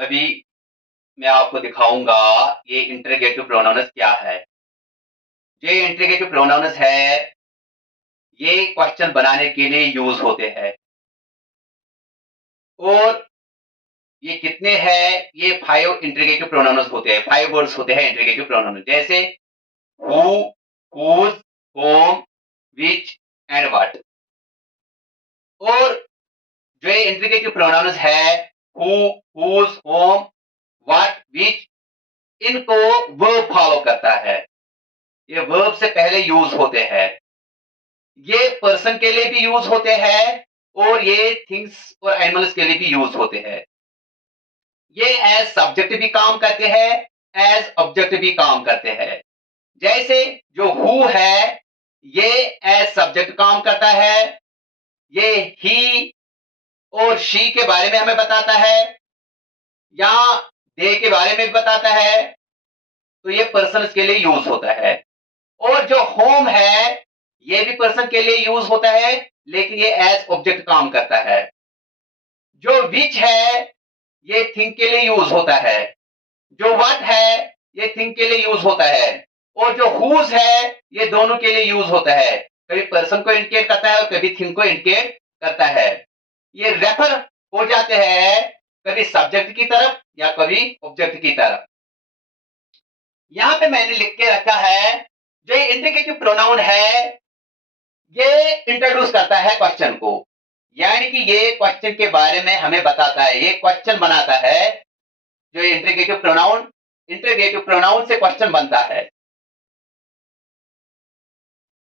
अभी मैं आपको दिखाऊंगा ये इंटरोगेटिव प्रोनाउंस क्या है। ये इंटरोगेटिव प्रोनाउंस है, ये क्वेश्चन बनाने के लिए यूज होते हैं। और ये कितने हैं? ये 5 इंटरोगेटिव प्रोनाउंस होते हैं, 5 वर्ड्स होते हैं इंटरोगेटिव प्रोनाउंस, जैसे who, whose, whom, which and what. और जो ये इंटरोगेटिव प्रोनाउंस है, who, whose, whom, what, which, इनको वर्ब फॉलो करता है। ये वर्ब से पहले यूज होते हैं। ये पर्सन के लिए भी यूज होते हैं और ये थिंग्स और एनिमल्स के लिए भी यूज होते हैं। ये एज सब्जेक्ट भी काम करते हैं, एज ऑब्जेक्ट भी काम करते हैं। जैसे जो हु है, ये एज सब्जेक्ट काम करता है। ये ही और शी के बारे में हमें बताता है, या दे के बारे में भी बताता है। तो ये पर्सन के लिए यूज होता है। और जो होम है, ये भी पर्सन के लिए यूज होता है, लेकिन ये एज ऑब्जेक्ट काम करता है। जो विच है, ये थिंग के लिए यूज होता है। जो व्हाट है, ये थिंग के लिए यूज होता है। और जो हुज है, ये दोनों के लिए यूज होता है। कभी पर्सन को इंडिकेट करता है और कभी थिंग को इंडिकेट करता है। ये रेफर हो जाते हैं कभी सब्जेक्ट की तरफ या कभी ऑब्जेक्ट की तरफ। यहां पे मैंने लिख के रखा है, जो इंडिकेटिव प्रोनाउन है, ये इंट्रोड्यूस करता है क्वेश्चन को, यानी कि ये क्वेश्चन के बारे में हमें बताता है, ये क्वेश्चन बनाता है। जो इंटरोगेटिव प्रोनाउन से क्वेश्चन बनता है।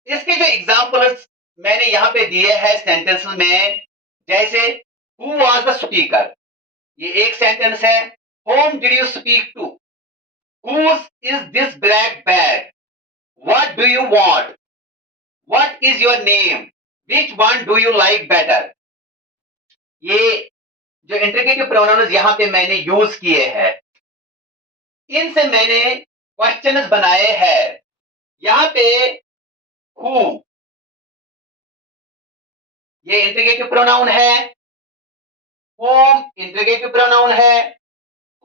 इसके जो एग्जांपल्स मैंने यहां पे दिए हैं सेंटेंस में, जैसे हु वाज द स्पीकर, ये एक सेंटेंस है। Whom did you speak to, whose is this black bag, what do you want, what is your name, which one do you like better. ये जो इंटरोगेटिव प्रोनाउंस यहां पे मैंने use किए हैं, इनसे मैंने क्वेश्चंस बनाए हैं। यहां पे हु, ये इंटरोगेटिव प्रोनाउन है। होम इंटरोगेटिव प्रोनाउन है।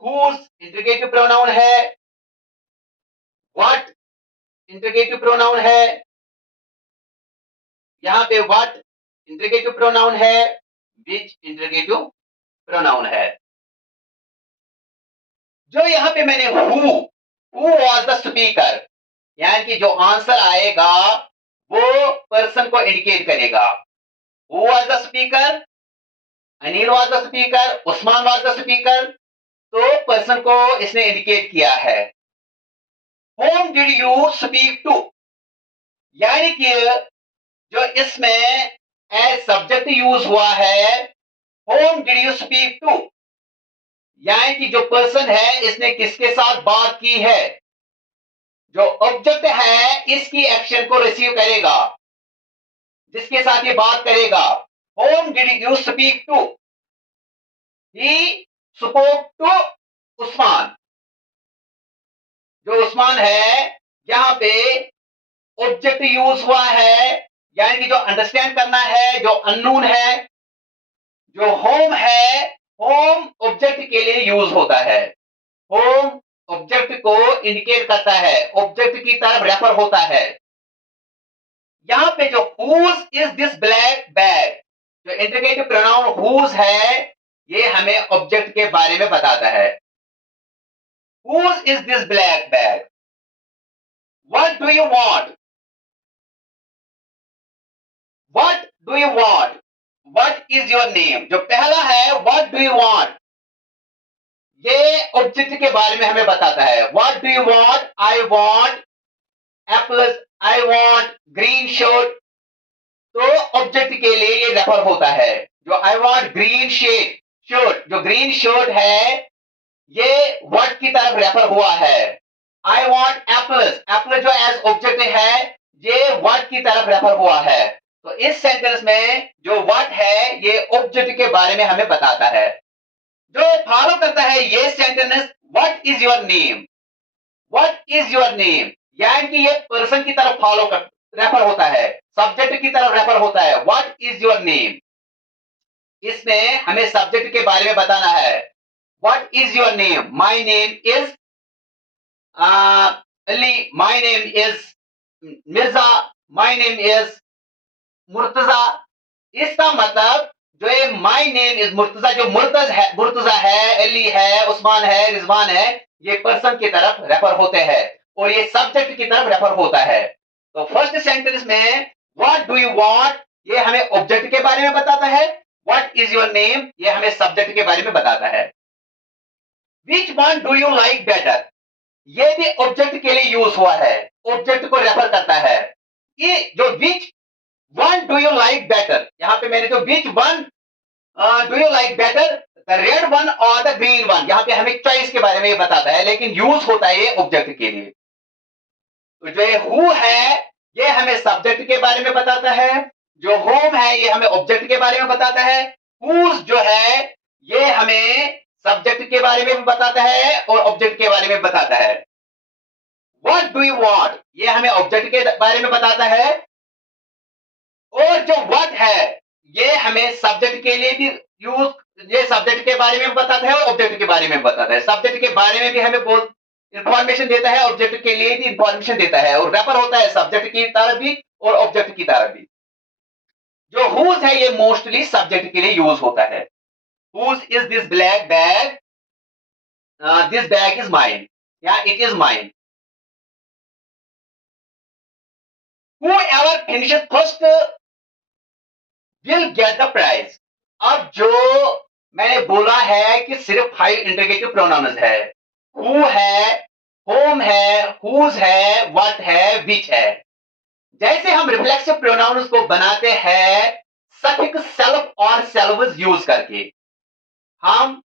हुज इंटरोगेटिव प्रोनाउन है। व्हाट इंटरोगेटिव प्रोनाउन है। यहां पे व्हाट इंटरोगेटिव प्रोनाउन है। विच इंटरोगेटिव प्रोनाउन है। जो यहां पे मैंने हु वाज द स्पीकर, यानी कि जो आंसर आएगा वो पर्सन को इंडिकेट करेगा। Who was the speaker, Anil was the speaker, Usman was the speaker, तो पर्सन को इसने इंडिकेट किया है। Whom did you speak to, यानी कि जो इसमें एज सब्जेक्ट यूज हुआ है, whom did you speak to, यानी कि जो पर्सन है इसने किसके साथ बात की है। जो ऑब्जेक्ट है इसकी एक्शन को रिसीव करेगा, जिसके साथ ये बात करेगा। Whom did you speak to, he spoke to Usman. जो उस्मान है, यहां पे ऑब्जेक्ट यूज हुआ है, यानी कि जो अंडरस्टैंड करना है, जो अननोन है। जो होम है, होम ऑब्जेक्ट के लिए यूज होता है। होम ऑब्जेक्ट को इंडिकेट करता है, ऑब्जेक्ट की तरफ रेफर होता है। यहां पे जो whose is this black bag, जो इंडिकेटिव प्रोनाउन हुज है, ये हमें ऑब्जेक्ट के बारे में बताता है। Whose is this black bag, what do you want, what do you want, what is your name. जो पहला है व्हाट डू यू वांट, ये ऑब्जेक्ट के बारे में हमें बताता है। What do you want, I want apples, I want green shirt. तो ऑब्जेक्ट के लिए ये रेफर होता है। जो आई वांट ग्रीन शर्ट, जो ग्रीन शर्ट है, ये व्हाट की तरफ रेफर हुआ है। आई वांट एप्पल्स, एप्पल जो एज ऑब्जेक्ट है, ये व्हाट की तरफ रेफर हुआ है। तो इस सेंटेंस में जो व्हाट है, ये ऑब्जेक्ट के बारे में हमें बताता है। जो फॉलो करता है ये sentence, what is your name, what is your name, यानी कि ये पर्सन की तरफ फॉलो कर रेफर होता है, सब्जेक्ट की तरफ रेफर होता है। व्हाट इज योर नेम, इसमें हमें सब्जेक्ट के बारे में बताना है। What is your name? My name is Ali. My name is Mirza. My name is Murtaza. इसका मतलब जो ये माई नेम इज मुर्तजा, जो मुर्तजा है, अली है, उस्मान है, रिजवान है, ये पर्सन की तरफ रेफर होते हैं और ये सब्जेक्ट की तरफ रेफर होता है. तो फर्स्ट सेंटेंस में व्हाट डू यू वांट, ये हमें ऑब्जेक्ट के बारे में बताता है. व्हाट इज योर नेम, ये हमें सब्जेक्ट के बारे में बताता है. विच one do you like better, ये भी ऑब्जेक्ट के लिए यूज हुआ है, ऑब्जेक्ट को रेफर करता है. ये जो विच one do you like better, यहां पे मैंने जो विच one do you like better, the red one और द ग्रीन वन, यहां पे हमें चॉइस के बारे में ये बताता है, लेकिन यूज होता है ये ऑब्जेक्ट के लिए. तो जो ये हु है ये हमें सब्जेक्ट के बारे में बताता है, जो होम है ये हमें ऑब्जेक्ट के बारे में बताता है, हुज जो है ये हमें सब्जेक्ट के बारे में भी बताता है और ऑब्जेक्ट के बारे में बताता है. व्हाट डू यू वांट, ये हमें ऑब्जेक्ट के बारे में बताता है और जो व्हाट है ये हमें सब्जेक्ट के लिए भी यूज, ये सब्जेक्ट के बारे में बताता है और ऑब्जेक्ट के बारे में बताता है. सब्जेक्ट के बारे में भी हमें बहुत इंफॉर्मेशन देता है, ऑब्जेक्ट के लिए भी इंफॉर्मेशन देता है और रेफर होता है सब्जेक्ट की तरफ भी और ऑब्जेक्ट की तरफ भी. जो हुज है ये मोस्टली सब्जेक्ट के लिए यूज होता है. Whose is this black bag, this bag is mine या it is mine. whoever finishes first will get the prize. अब जो मैंने बोला है कि सिर्फ 5 इंटरगेटिव प्रोनाउंस है, हु है, होम है, हुज है, व्हाट है, विच है. जैसे हम रिफ्लेक्सिव प्रोनाउंस को बनाते हैं सफिक्स सेल्फ और सेल्व्स यूज करके, हम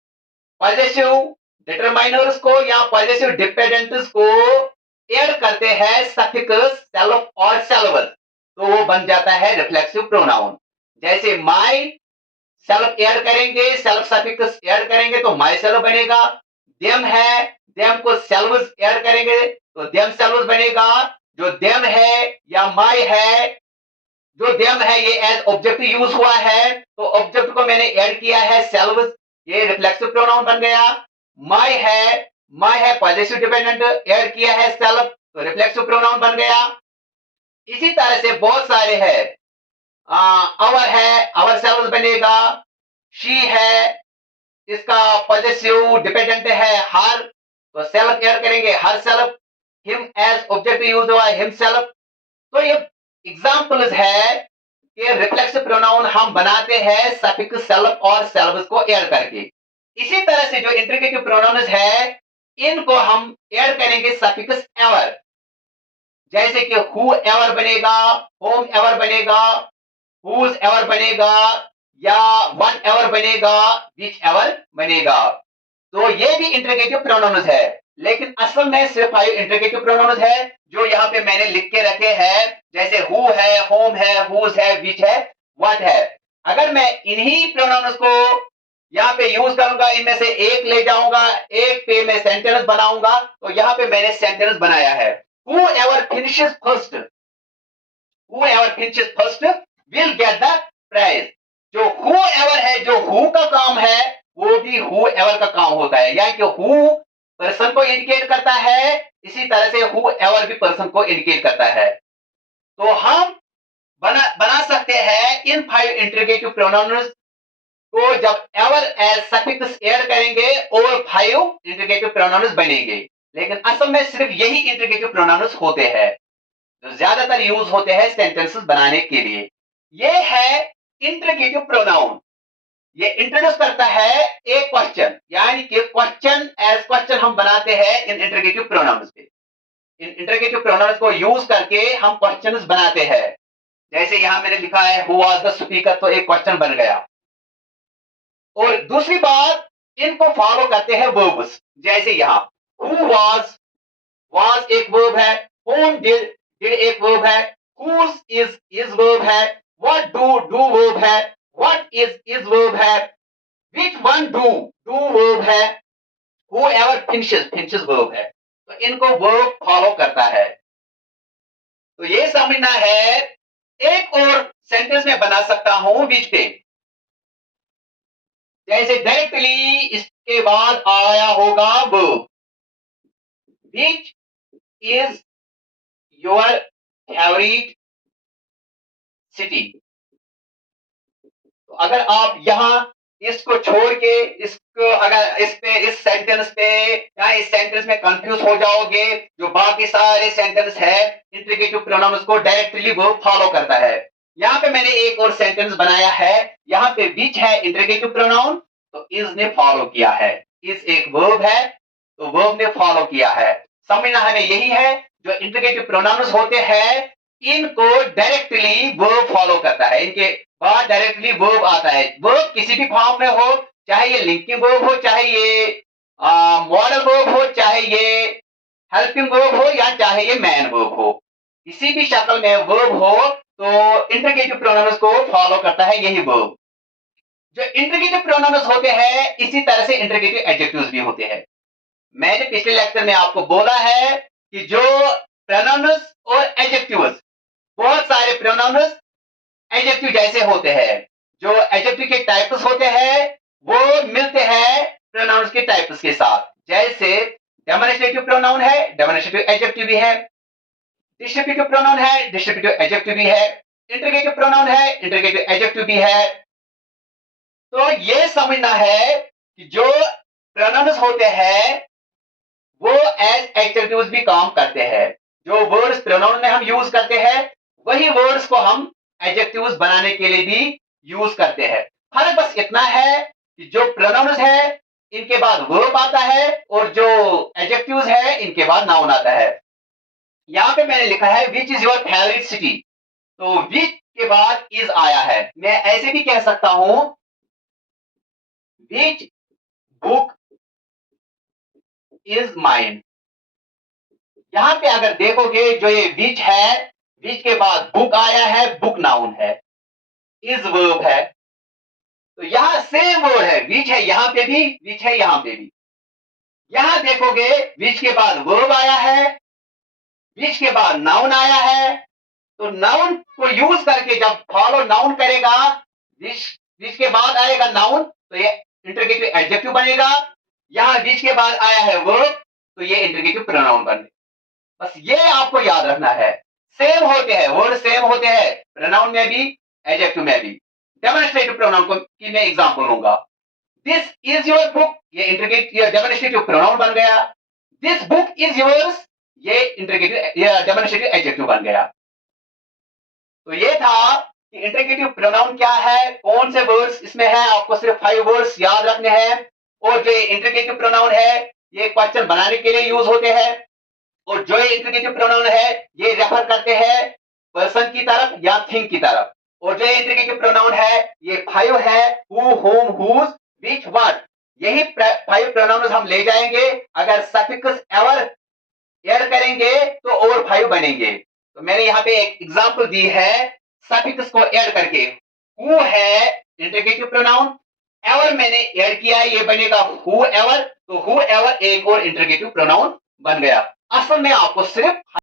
पॉजेसिव डिटरमाइनर्स को या पॉजेसिव डिपेंडेंट्स को ऐड करते हैं सफिक्स सेल्फ और सेल्व्स, तो वो बन जाता है रिफ्लेक्सिव प्रोनाउन. जैसे माई सेल्फ ऐड करेंगे, सेल्फ सफिक्स ऐड करेंगे तो माई सेल्फ बनेगा. देम है, देम को सेल्व्स ऐड करेंगे तो देम सेल्व्स बनेगा. जो देम है या माई है, जो देम है ये एज ऑब्जेक्ट यूज हुआ है तो ऑब्जेक्ट को मैंने ऐड किया है सेल्व्स, ये रिफ्लेक्सिव प्रोनाउन बन गया. माई है पॉजेसिव डिपेंडेंट, ऐड किया है सेल्फ तो रिफ्लेक्सिव प्रोनाउन बन गया. इसी तरह से बहुत सारे हैं. आवर है, आवर सेल्व्स बनेगा. शी है, इसका पॉजेसिव डिपेंडेंट है हर, तो सेल्फ ऐड करेंगे herself. Him as object use हुआ है हिम सेल्फ. तो ये एग्जांपल्स है कि रिफ्लेक्सिव प्रोनाउन हम बनाते हैं सफिक्स सेल्फ और सेल्व्स को ऐड करके. इसी तरह से जो इंटरगेटिव प्रोनाउंस है इनको हम ऐड करेंगे सफिक्स एवर, जैसे कि हु एवर बनेगा, होम एवर बनेगा, हुज एवर बनेगा या वन एवर बनेगा, विच एवर बनेगा. तो ये भी इंटरगेटिव प्रोनाउंस है, लेकिन असल में सिर्फ 5 इंटरगेटिव प्रोनाउंस है जो यहाँ पे मैंने लिख के रखे हैं. जैसे हु है, होम है, हुज है, विच है, व्हाट है. अगर मैं इन्हीं प्रोनाउंस को यहाँ पे यूज करूंगा, इनमें से एक ले जाऊंगा, एक पे मैं सेंटेंस बनाऊंगा, तो यहाँ पे मैंने सेंटेंस बनाया है. whoever finishes first, whoever finishes first will get the prize. जो whoever है, जो who का काम है वो भी whoever का काम होता है, यानी कि who पर्सन को इंडिकेट करता है, इसी तरह से whoever भी पर्सन को इंडिकेट करता है. तो हम बना सकते हैं इन 5 इंटरगेटिव प्रोनाउंस को, जब एवर एज सफिक्स ऐड करेंगे और 5 इंटरगेटिव प्रोनाउंस बनेंगे. लेकिन असल में सिर्फ यही इंटरगेटिव प्रोनाउंस होते हैं जो ज्यादातर यूज होते हैं सेंटेंसेस बनाने के लिए. ये है इंटरगेटिव प्रोनाउन. ये इंट्रोड्यूस करता है एक क्वेश्चन, यानी कि क्वेश्चन एज क्वेश्चन हम बनाते हैं इन इंटरगेटिव प्रोनाउंस से. इन इंटरगेटिव प्रोनाउंस को यूज करके हम क्वेश्चंस बनाते हैं. जैसे यहां मैंने लिखा है हु वाज द स्पीकर, तो एक क्वेश्चन बन गया. और दूसरी बात, इनको फॉलो करते हैं वर्ब्स. जैसे यहां हु वाज एक वर्ब है, होम डिड एक वर्ब है, हुज इज वर्ब है, व्हाट डू वर्ब है, व्हाट इज वर्ब है, विच वन डू वर्ब है, whoever finishes वर्ब है. तो इनको वर्ब फॉलो करता है. तो ये समझना है. एक और सेंटेंस में बना सकता हूं विच पे, जैसे डायरेक्टली के बाद आया होगा verb. Which is your favourite city. तो अगर आप यहां इसको छोड़ के इसको अगर इस सेंटेंस पे या इस सेंटेंस में कंफ्यूज हो जाओगे, जो बाकी सारे सेंटेंस है इंट्रीगेटिव प्रोनाउंस को डायरेक्टली वर्ब फॉलो करता है। यहाँ पे मैंने एक और सेंटेंस बनाया है, यहाँ पे विच है इंट्रीगेटिव प्रोनाउन, तो इज ने फॉलो किया है। इज एक वर्ब है, तो वर्ब ने फॉलो किया है। समझना हमें यही है, जो इंट्रीगेटिव प्रोनाउंस होते हैं इनको डायरेक्टली वर्ब फॉलो करता है, इनके बाद डायरेक्टली वर्ब आता है। वर्ब किसी भी फॉर्म में हो, चाहे ये लिंकिंग वर्ब हो, चाहे ये मॉडल वर्ब हो, चाहे ये हेल्पिंग वर्ब हो, या चाहे ये मैन वर्ब हो, किसी भी शक्ल में वर्ब हो तो इंट्रीगेटिव प्रोनाउंस को फॉलो करता है यही वर्ब। जो इंट्रीगेटिव प्रोनाउंस होते हैं इसी तरह से इंट्रीगेटिव एडजेक्टिव्स भी होते हैं। मैंने पिछले लेक्चर में आपको बोला है कि जो प्रोनाउंस और एडजेक्टिव्स, बहुत सारे प्रोनाउंस एडजेक्टिव जैसे होते हैं, जो एडजेक्टिव के टाइप्स होते हैं वो मिलते हैं प्रोनाउंस के टाइप्स के साथ। जैसे डेमोन्स्ट्रेटिव प्रोनाउन है, डेमोन्स्ट्रेटिव एडजेक्टिव भी है। डिस्क्रिप्टिव प्रोनाउन है, डिस्क्रिप्टिव एडजेक्टिव भी है। इंट्रीगेटिव प्रोनाउन है, इंट्रीगेटिव एडजेक्टिव भी है। तो ये समझना है कि जो प्रोनाउंस होते हैं वो एज एडजेक्टिव्स भी काम करते हैं। जो वर्ड्स प्रोनाउन में हम यूज करते हैं वही वर्ड्स को हम एडजेक्टिव्स बनाने के लिए भी यूज करते हैं। फर्क बस इतना है कि जो प्रोनाउंस है इनके बाद वर्ब आता है और जो एडजेक्टिव्स है इनके बाद नाउन आता है। यहां पे मैंने लिखा है which is your favourite city, तो विच के बाद इज आया है। मैं ऐसे भी कह सकता हूं विच बुक इज माइन। यहां पे अगर देखोगे जो ये विच है, विच के बाद बुक आया है, बुक नाउन है, इज वर्ब है। तो यहां सेम वर्ड है, विच है यहां पे भी, विच है यहां पे भी। यहां देखोगे विच के बाद वर्ब आया है, विच के बाद नाउन आया है। तो नाउन को यूज करके जब फॉलो नाउन करेगा, विच के बाद आएगा नाउन, तो ये इंट्रीगेटिव एडजेक्टिव बनेगा। यहां विच के बाद आया है वर्ब, तो ये इंट्रीगेटिव प्रोनाउन बनेगा। बस ये आपको याद रखना है, सेम होते हैं, वर्ड सेम होते हैं, प्रोनाउन में भी एडजेक्टिव में भी। डेमोन्स्ट्रेटिव प्रोनाउन को की मैं एग्जांपल लूंगा। दिस इज योर बुक, ये इंट्रीगेटिव डेमोन्स्ट्रेटिव प्रोनाउन बन गया। दिस बुक इज योर्स, ये इंट्रीगेटिव या डेमोन्स्ट्रेटिव एडजेक्टिव बन गया। तो ये था कि इंट्रीगेटिव प्रोनाउन क्या है, कौन से वर्ड्स इसमें है, आपको सिर्फ 5 वर्ड्स याद रखने हैं। और जो इंट्रीगेटिव प्रोनाउन है ये क्वेश्चन बनाने के लिए यूज होते हैं, और जो इंट्रीगेटिव प्रोनाउन है ये रेफर करते हैं पर्सन की तरफ या थिंग की तरफ। और जो इंट्रीगेटिव प्रोनाउन है ये 5 है, who, whom, whose, which, what. यही 5 प्रोनाउंस हम ले जाएंगे, अगर सफिक्स एवर ऐड करेंगे तो और 5 बनेंगे। तो मैंने यहाँ पे एक एग्जांपल दी है सफिक्स को ऐड करके। हु है इंट्रीगेटिव प्रोनाउन, एवर मैंने ऐड किया है, ये बनेगा हु एवर। तो हु एवर एक और इंट्रीगेटिव प्रोनाउन बन गया। असल में आपको सिर्फ